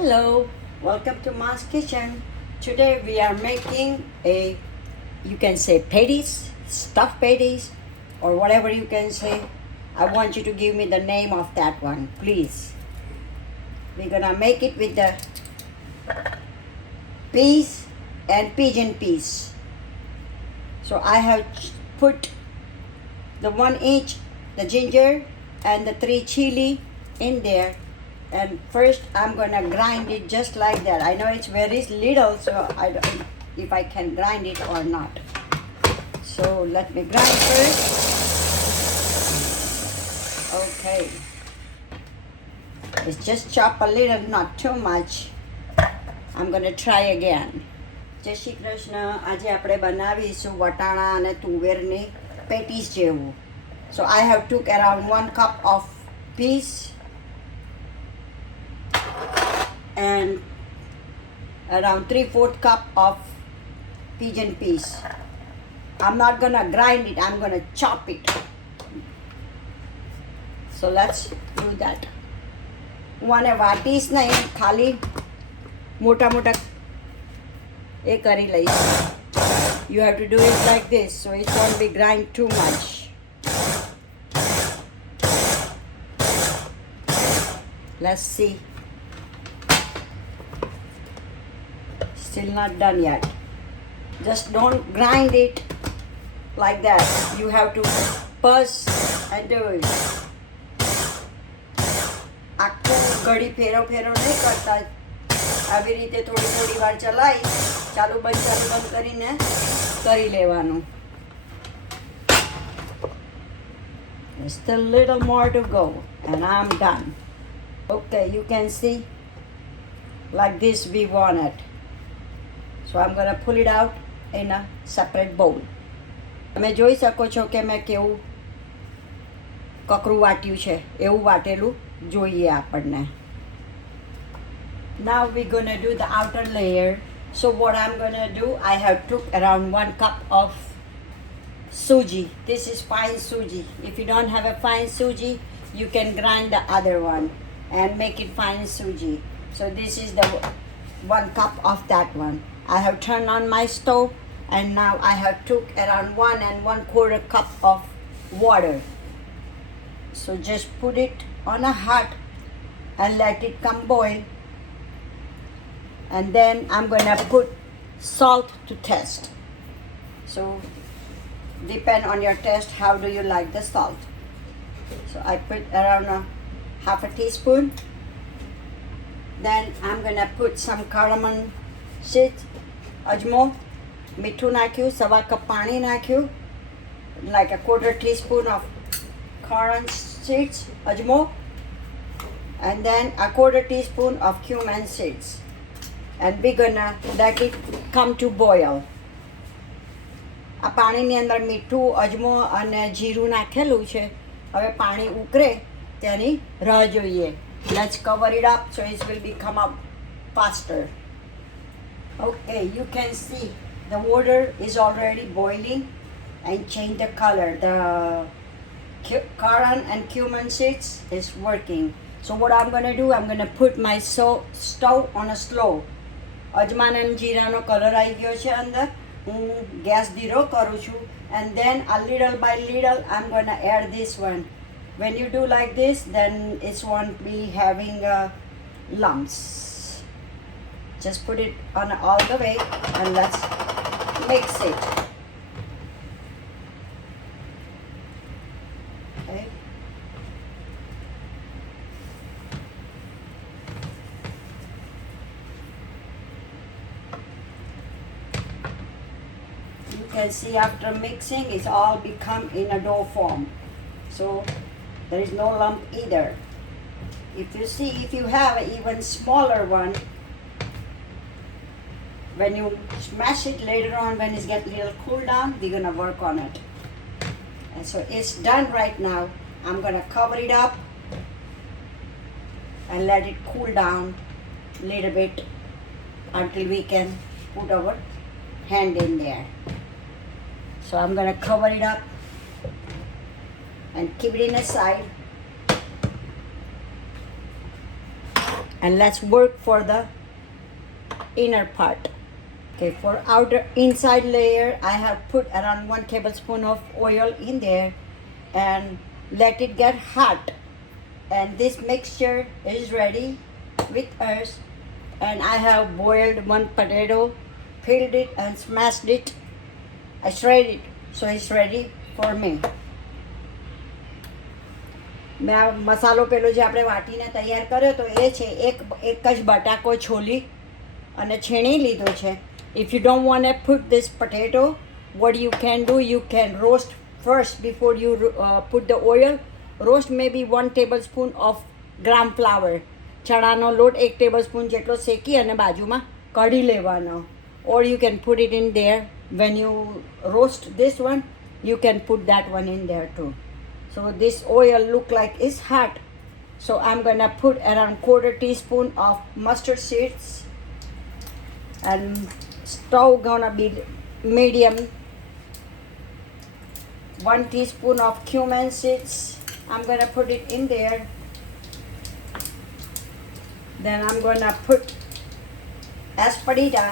Hello, welcome to Mom's Kitchen. Today we are making you can say patties, stuffed patties, or whatever you can say. I want you to give me the name of that one, please. We're gonna make it with the peas and pigeon peas. So I have put the 1 inch, the ginger, and the 3 chili in there. And first I'm gonna grind it just like that. I know it's very little, so I don't know if I can grind it or not. So let me grind first. Okay. It's just chop a little, not too much. I'm gonna try again. જય શ્રી કૃષ્ણ. આજે આપણે બનાવીશું વટાણા અને તુવેરની patties જેવું. So I have took around 1 cup of peas and around 3/4 cup of pigeon peas. I'm not gonna grind it, I'm gonna chop it. So let's do that. મને વાટીશ નહીં, ખાલી મોટા મોટા એ કરી લઈશ. You have to do it like this, so it won't be grind too much. Let's see. Still not done yet. Just don't grind it like that. You have to press and do it. આખું ઘડી ફેરો ફેરો નહીં કરતા, આવી રીતે થોડી થોડી વાર ચલાવી ચાલુ બંધ કરીને કરી લેવાનું. There's still little more to go and I'm done. Okay, you can see like this we want it. So I'm gonna pull it out in a separate bowl. તમે જોઈ શકો છો કે મેં કેવું કકરું વાટ્યું છે, એવું વાટેલું જોઈએ આપણને. Now we're gonna do the outer layer. So what I'm gonna do, I have took around 1 cup of suji. This is fine suji. If you don't have a fine suji, you can grind the other one and make it fine suji. So this is the 1 cup of that one. I have turned on my stove and now I have took around 1 1/4 cup of water. So just put it on a hot and let it come boil. And then I'm gonna put salt to taste. So depend on your taste, how do you like the salt. So I put around a half a teaspoon. Then I'm gonna put some cardamom seeds, ajmo, મીઠું નાખ્યું, સવા cup પાણી નાખ્યું, like a 1/4 teaspoon of cardamom seeds, ajmo, and then a 1/4 teaspoon of cumin seeds. And we're gonna let it come to boil. આ પાણીની અંદર મીઠું, અજમો અને જીરું નાખેલું છે. હવે પાણી ઉકળે તેની રાહ જોઈએ. Let's cover it up so it will become up faster. Okay, you can see the water is already boiling and change the color. The cardamom and cumin seeds is working. So what I'm gonna do, I'm gonna put my stove on a slow. અજમાન અને જીરાનો colour આવી ગયો છે અંદર. હું gas ધીરો કરું છું. And then a little by little I'm gonna add this one. When you do like this, then it won't be having lumps. Just put it on all the way and let's mix it. Okay. You can see after mixing, it's all become in a dough form. So there is no lump either. If you have an even smaller one, when you smash it later on, when it gets a little cool down, we're gonna work on it. And so it's done right now. I'm gonna cover it up and let it cool down a little bit until we can put our hand in there. So I'm gonna cover it up and keep it in a side. And let's work for the inner part. Okay, for outer inside layer, I have put around 1 tablespoon of oil in there and let it get hot. And this mixture is ready with us. And I have boiled 1 potato, peeled it and smashed it. I shredded it, so it's ready for me. મેં આ મસાલો પેલો જે આપણે વાટીને તૈયાર કર્યો તો એ છે એક જ બટાકો છોલી અને છીણી લીધો છે. If you don't want to put this potato, what you can do, you can roast first before you put the oil. Roast maybe 1 tablespoon of gram flour. ચણાનો લોટ 1 tablespoon જેટલો શેકી અને બાજુમાં કાઢી લેવાનો. Or you can put it in there. When you roast this one, you can put that one in there too. So this oil look like it's hot. So I'm gonna put around 1/4 teaspoon of mustard seeds. And stove gonna be medium. 1 teaspoon of cumin seeds. I'm gonna put it in there. Then I'm gonna put asparita.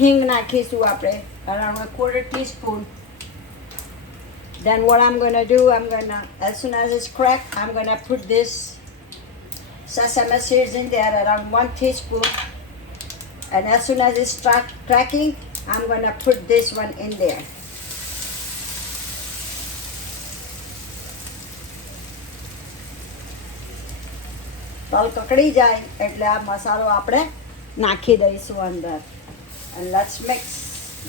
Hing નાખીશું આપણે around 1/4 teaspoon. Then what I'm gonna do, as soon as it's cracked, I'm gonna put this sesame seeds in there around 1 teaspoon. And as soon as it starts cracking, I'm gonna put this one in there. તલ કકડી જાય એટલે આ મસાલો આપણે નાખી દઈશું અંદર. And let's mix.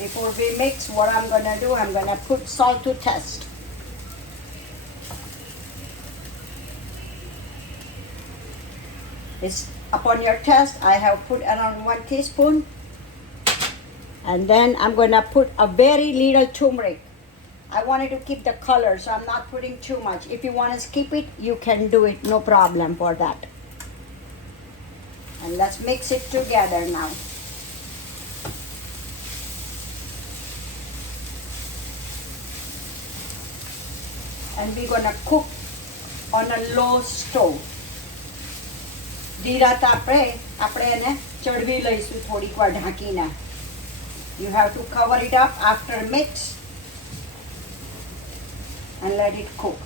Before we mix, what I'm gonna do, I'm gonna put salt to taste. It's upon your taste. I have put around 1 teaspoon. And then I'm gonna put a very little turmeric. I wanted to keep the color, so I'm not putting too much. If you want to skip it, you can do it, no problem for that. And let's mix it together now. And we're gonna cook on a low stove. ધીરા તાપે આપણે એને ચડવી લઈશું થોડીક વાર ઢાંકીને. You have to cover it up after mix and let it cook.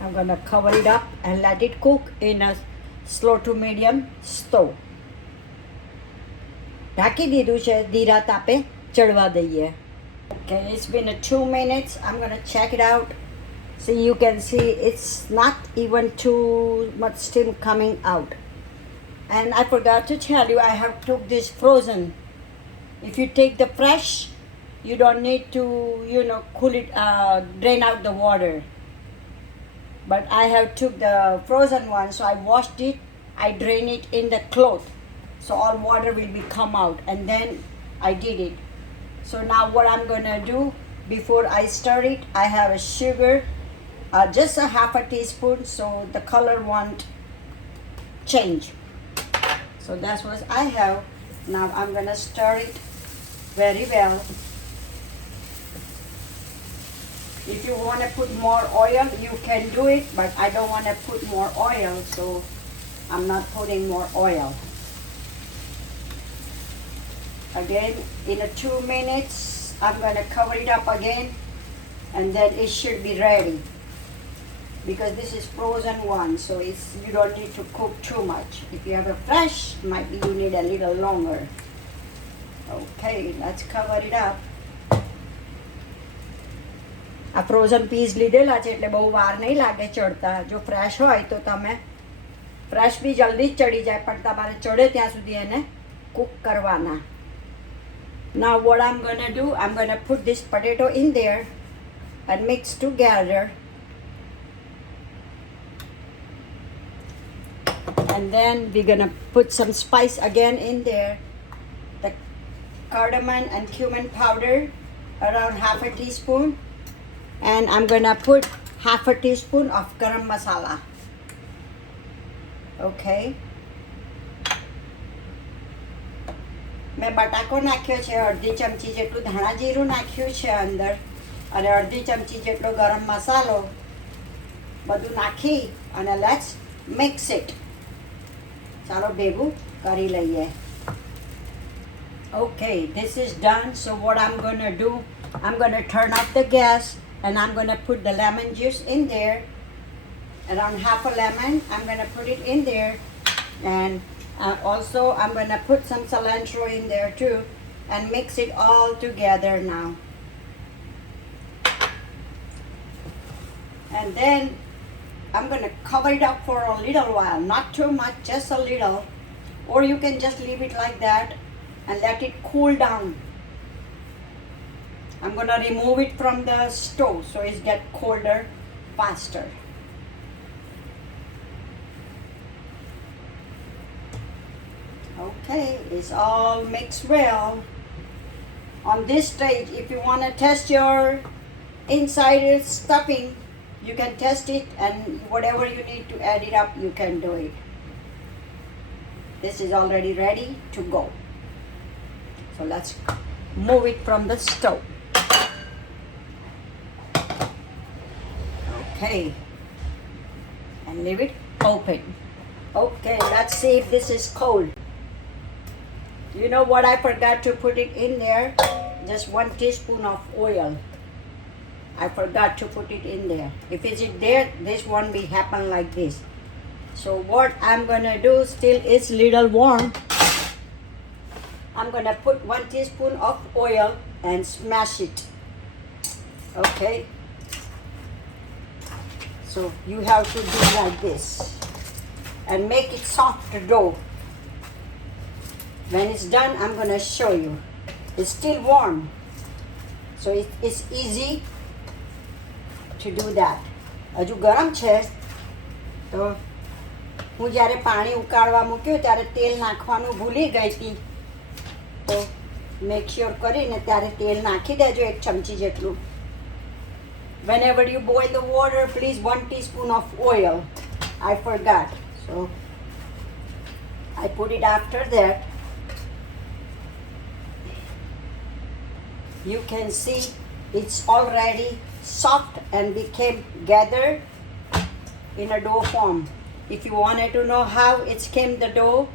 I'm gonna cover it up and let it cook in a slow to medium stove. ઢાંકી દીધું છે, ધીરા તાપે ચડવા દઈએ. Okay, it's been 2 minutes. I'm gonna check it out. So you can see it's not even too much steam coming out. And I forgot to tell you, I have took this frozen. If you take the fresh, you don't need to, cool it, drain out the water. But I have took the frozen one, so I washed it. I drain it in the cloth, so all water will be come out. And then I did it. So now what I'm gonna do, before I stir it, I have a sugar, just a 1/2 teaspoon, so the color won't change. So that's what I have. Now I'm gonna stir it very well. If you want to put more oil, you can do it, but I don't want to put more oil, so I'm not putting more oil. Again, in 2 minutes, I'm going to cover it up again, and then it should be ready. Because this is frozen one, so you don't need to cook too much. If you have a fresh, maybe you need a little longer. Okay, let's cover it up. આ frozen piece લીધેલા છે એટલે બહુ વાર નહીં લાગે ચડતા. જો ફ્રેશ હોય તો તમે ફ્રેશ બી જલ્દી જ ચડી જાય, પણ તમારે ચડે ત્યાં સુધી એને કૂક કરવાના. Now what I'm gonna do, I'm gonna put this potato in there and mix together. And then we're gonna put some spice again in there. The cardamom and cumin powder, around 1/2 teaspoon. And I'm gonna put 1/2 teaspoon of garam masala. Okay. મેં બટાકો નાખ્યો છે, 1/2 ચમચી જેટલું ધાણા જીરું નાખ્યું છે અંદર, અને અડધી ચમચી જેટલો ગરમ મસાલો બધું નાખી અને લેટ્સ મિક્સ ઇટ. ચાલો ભેગું કરી લઈએ. Okay, this is done. So what I'm going to do, I'm going to turn off the gas and I'm going to put the lemon juice in there. Around half a lemon, I'm going to put it in there. And also I'm going to put some cilantro in there too and mix it all together now. And then I'm going to cover it up for a little while, not too much, just a little. Or you can just leave it like that and let it cool down. I'm going to remove it from the stove so it gets colder faster. Okay, it's all mixed well. On this stage, if you want to test your inside stuffing, you can test it, and whatever you need to add it up, you can do it. This is already ready to go. So let's move it from the stove. Okay. And leave it open. Okay, let's see if this is cold. You know what, I forgot to put it in there? Just 1 teaspoon of oil. I forgot to put it in there. If it's there, this won't be happen like this. So what I'm gonna do, still it's little warm. I'm gonna put 1 teaspoon of oil and smash it. Okay. So you have to do like this and make it soft dough. When it's done, I'm gonna show you. It's still warm, so it's easy to do that. હજુ ગરમ છે તો હું જ્યારે પાણી ઉકાળવા મૂક્યું ત્યારે તેલ નાખવાનું ભૂલી ગઈ હતી, તો મેક શ્યોર કરીને ત્યારે તેલ નાખી દેજો 1 ચમચી જેટલું. Whenever you boil the water, please 1 teaspoon of oil. I forgot, so I put it after that. You can see it's already soft and became gathered in a dough form. If you wanted to know how it came the dough,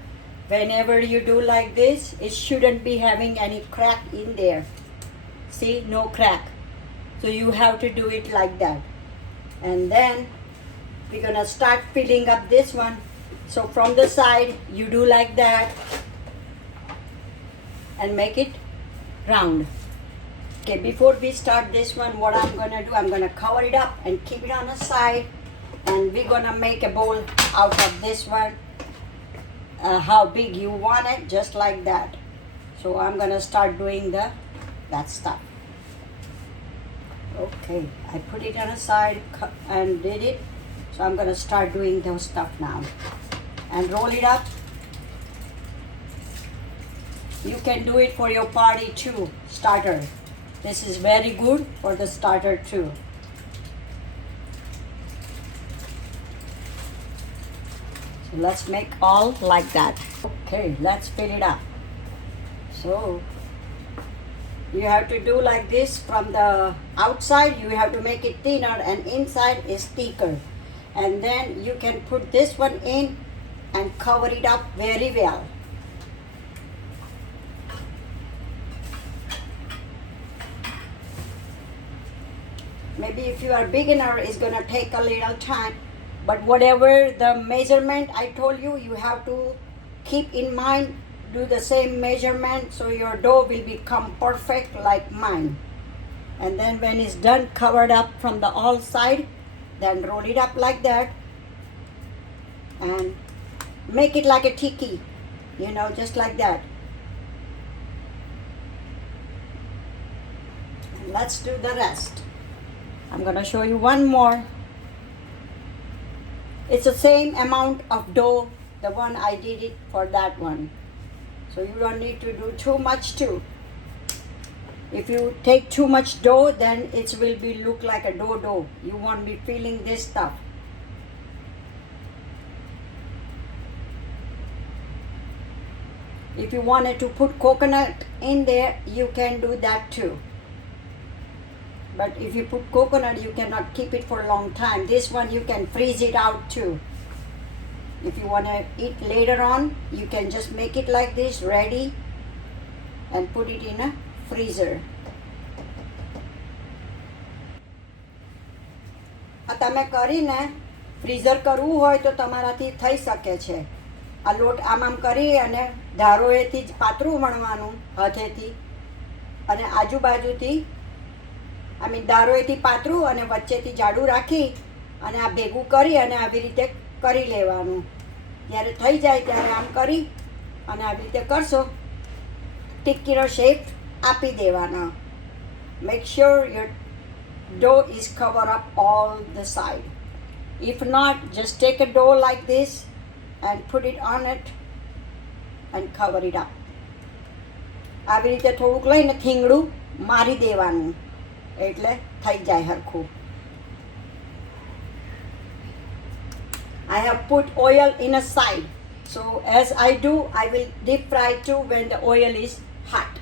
whenever you do like this, it shouldn't be having any crack in there. See, no crack. So you have to do it like that. And then we're gonna start filling up this one. So from the side, you do like that and make it round. Okay, before we start this one, what I'm gonna do, I'm gonna cover it up and keep it on the side, and we're gonna make a bowl out of this one, how big you want it, just like that. So I'm gonna start doing that stuff. Okay, I put it on the side and did it. So I'm gonna start doing those stuff now and roll it up. You can do it for your party too, starter. This is very good for the starter too. So let's make all like that. Okay, let's fill it up. So you have to do like this from the outside. You have to make it thinner and inside is thicker. And then you can put this one in and cover it up very well. Maybe if you are beginner, it's gonna take a little time, but whatever the measurement I told you, you have to keep in mind, do the same measurement so your dough will become perfect like mine. And then when it's done, covered up from the all side, then roll it up like that and make it like a tiki, just like that. And let's do the rest. I'm gonna show you one more. It's the same amount of dough, the one I did it for that one. So you don't need to do too much too. If you take too much dough, then it will look like a dough. You won't be feeling this stuff. If you wanted to put coconut in there, you can do that too. But if you put coconut, you cannot keep it for a long time. This one you can freeze it out too. If you want to eat later on, you can just make it like this, ready, and put it in a freezer. તમે કરીને freezer કરવું હોય તો તમારાથી થઈ શકે છે. આ લોટ આમ કરી અને ધારોએથી જ પાતળું વણવાનું હાથેથી અને આજુબાજુથી ધારોએથી પાતળું અને વચ્ચેથી જાડું રાખી અને આ ભેગું કરી અને આવી રીતે કરી લેવાનું. જ્યારે થઈ જાય ત્યારે આમ કરી અને આવી રીતે કરશો, ટિક્કીનો શેપ આપી દેવાનો. Make sure your dough is cover up all the side. If not, just take a dough like this and put it on it and cover it up. આવી રીતે થોડુંક લઈને થીંગડું મારી દેવાનું એટલે થઈ જાય હરખું. I have put oil in a side. So as I do, I will deep fry too when the oil is hot.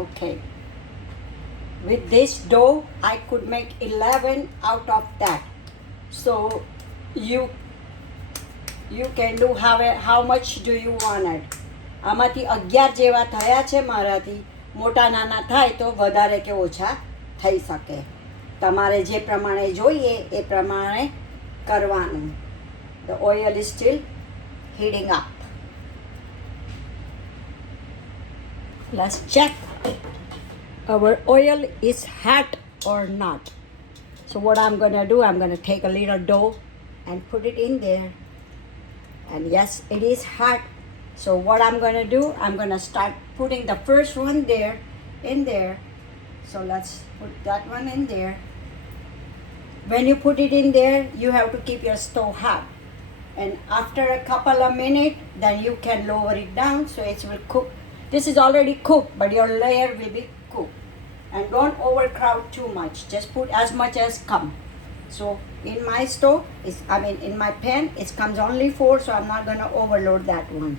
Okay. With this dough, I could make 11 out of that. So you can do how much do you want it. આમાંથી 11 જેવા થયા છે મારાથી. મોટા નાના થાય તો વધારે કે ઓછા થઈ શકે. તમારે જે પ્રમાણે જોઈએ એ પ્રમાણે કરવાનું. The oil is still heating up. Let's check our oil is hot or not. So what I'm going to do, I'm going to take a little dough and put it in there. And yes, it is hot. So what I'm going to do, I'm going to start putting the first one there, in there. So let's put that one in there. When you put it in there, you have to keep your stove hot. And after a couple of minutes, then you can lower it down so it will cook. This is already cooked, but your layer will be cooked. And don't overcrowd too much. Just put as much as come. So in my stove, in my pan, it comes only 4, so I'm not going to overload that one.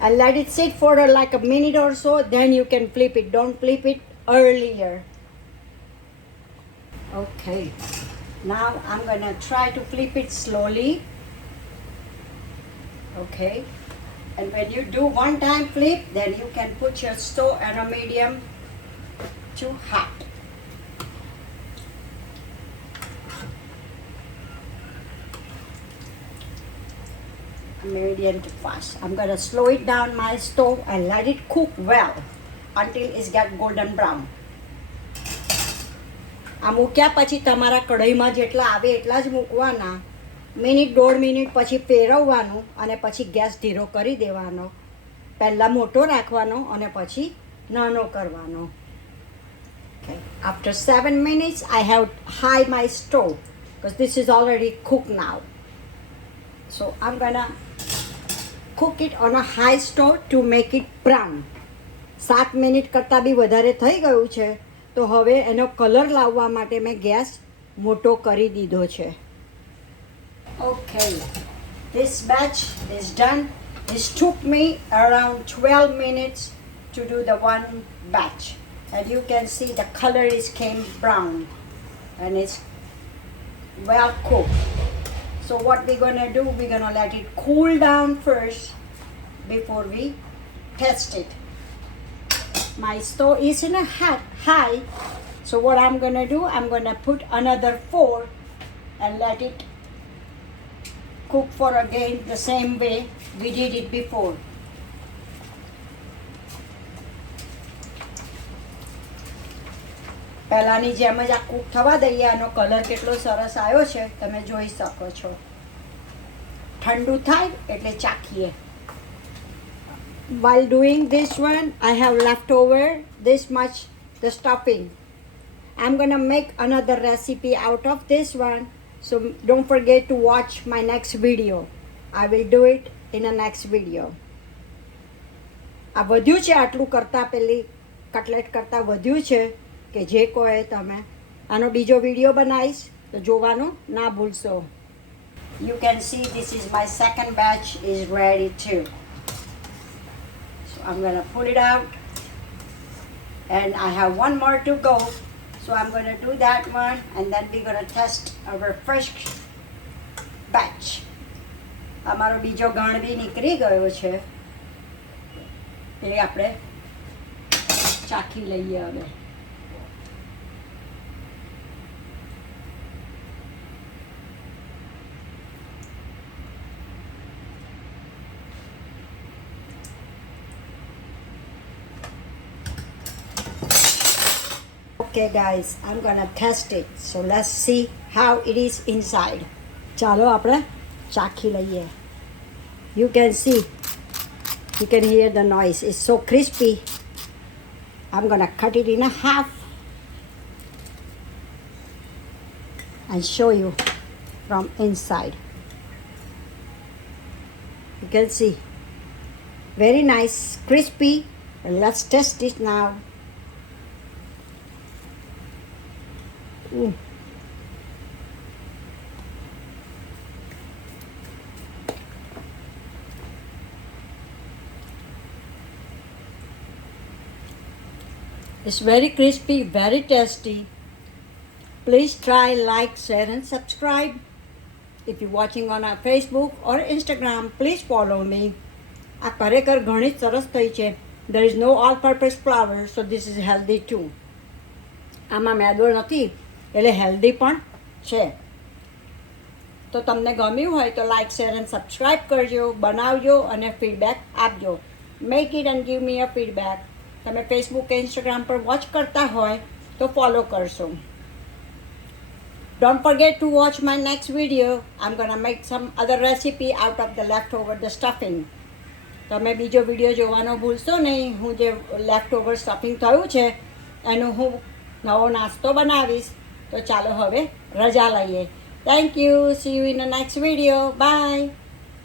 And let it sit for like a minute or so, then you can flip it. Don't flip it earlier. Okay. Now I'm going to try to flip it slowly. Okay. And when you do one time flip, then you can put your stove at a medium to hot. Medium to fast. I'm going to slow it down my stove and let it cook well until it's got golden brown. આ મૂક્યા પછી તમારા કઢાઈમાં જેટલા આવે એટલા જ મૂકવાના. Minute 1.5 minute પછી ફેરવવાનું અને પછી ગેસ ધીરો કરી દેવાનો. પહેલાં મોટો રાખવાનો અને પછી નાનો કરવાનો. Okay. After 7 minutes, I have high my stove because this is already cooked now. So I'm gonna cook it on a high stove to make it brown. 7 minute કરતાં બી વધારે થઈ ગયું છે તો હવે એનો કલર લાવવા માટે મેં ગેસ મોટો કરી દીધો છે. Okay, this batch is done. This took me around 12 minutes to do the one batch. And you can see the color is came brown and it's well cooked. So what we're going to do, we're going to let it cool down first before we test it. My stove is in a high. So what I'm going to do, I'm going to put another 4 and let it cook for again the same way we did it before. પહેલાંની જેમ જ આ cook થવા દઈએ. આનો colour કેટલો સરસ આવ્યો છે તમે જોઈ શકો છો. ઠંડુ થાય એટલે ચાખીએ. While doing this one, I have left over this much the stuffing. I'm going to make another recipe out of this one. So don't forget to watch my next video. I will do it in the next video. આ વધ્યું છે આટલું કરતાં પેલી cutlet કરતાં વધ્યું છે કે જે કહે તમે. આનો બીજો વિડીયો બનાવીશ તો જોવાનું ના ભૂલશો. You can see this is my second batch is ready too. So I'm going to pull it out and I have one more to go. So I'm going to do that one, and then we're going to test our fresh batch. અમારો બીજો ગણ બી નીકળી ગયો છે, એ આપણે ચાખી લઈએ હવે. Okay guys, I'm gonna test it. So let's see how it is inside. ચાલો આપણે ચાખી લઈએ. You can see, you can hear the noise. It's so crispy. I'm gonna cut it in a half and show you from inside. You can see, very nice, crispy. Let's test it now. It's very crispy, very tasty. Please try, like, share and subscribe. If you're watching on our Facebook or Instagram, please follow me. આ ખરેખર ઘણી સરસ થઈ છે. There is no all-purpose flour, so this is healthy too. આમાં મેદો નથી એટલે healthy પણ છે. તો તમને ગમ્યું હોય તો લાઇક શેર એન્ડ સબસ્ક્રાઈબ કરજો, બનાવજો અને ફીડબેક આપજો. Make it and give me a feedback. તમે ફેસબુક કે ઇન્સ્ટાગ્રામ પર વોચ કરતા હોય તો ફોલો કરશો. Don't forget to watch my next video. I'm gonna make some other recipe out of the leftover the stuffing. તમે બીજો વિડીયો જોવાનો ભૂલશો નહીં. હું જે લેફ્ટઓવર સ્ટફિંગ થયું છે એનું હું નવો નાસ્તો બનાવીશ. તો ચાલો હવે રજા લઈએ. Thank you. See you in the next video. By.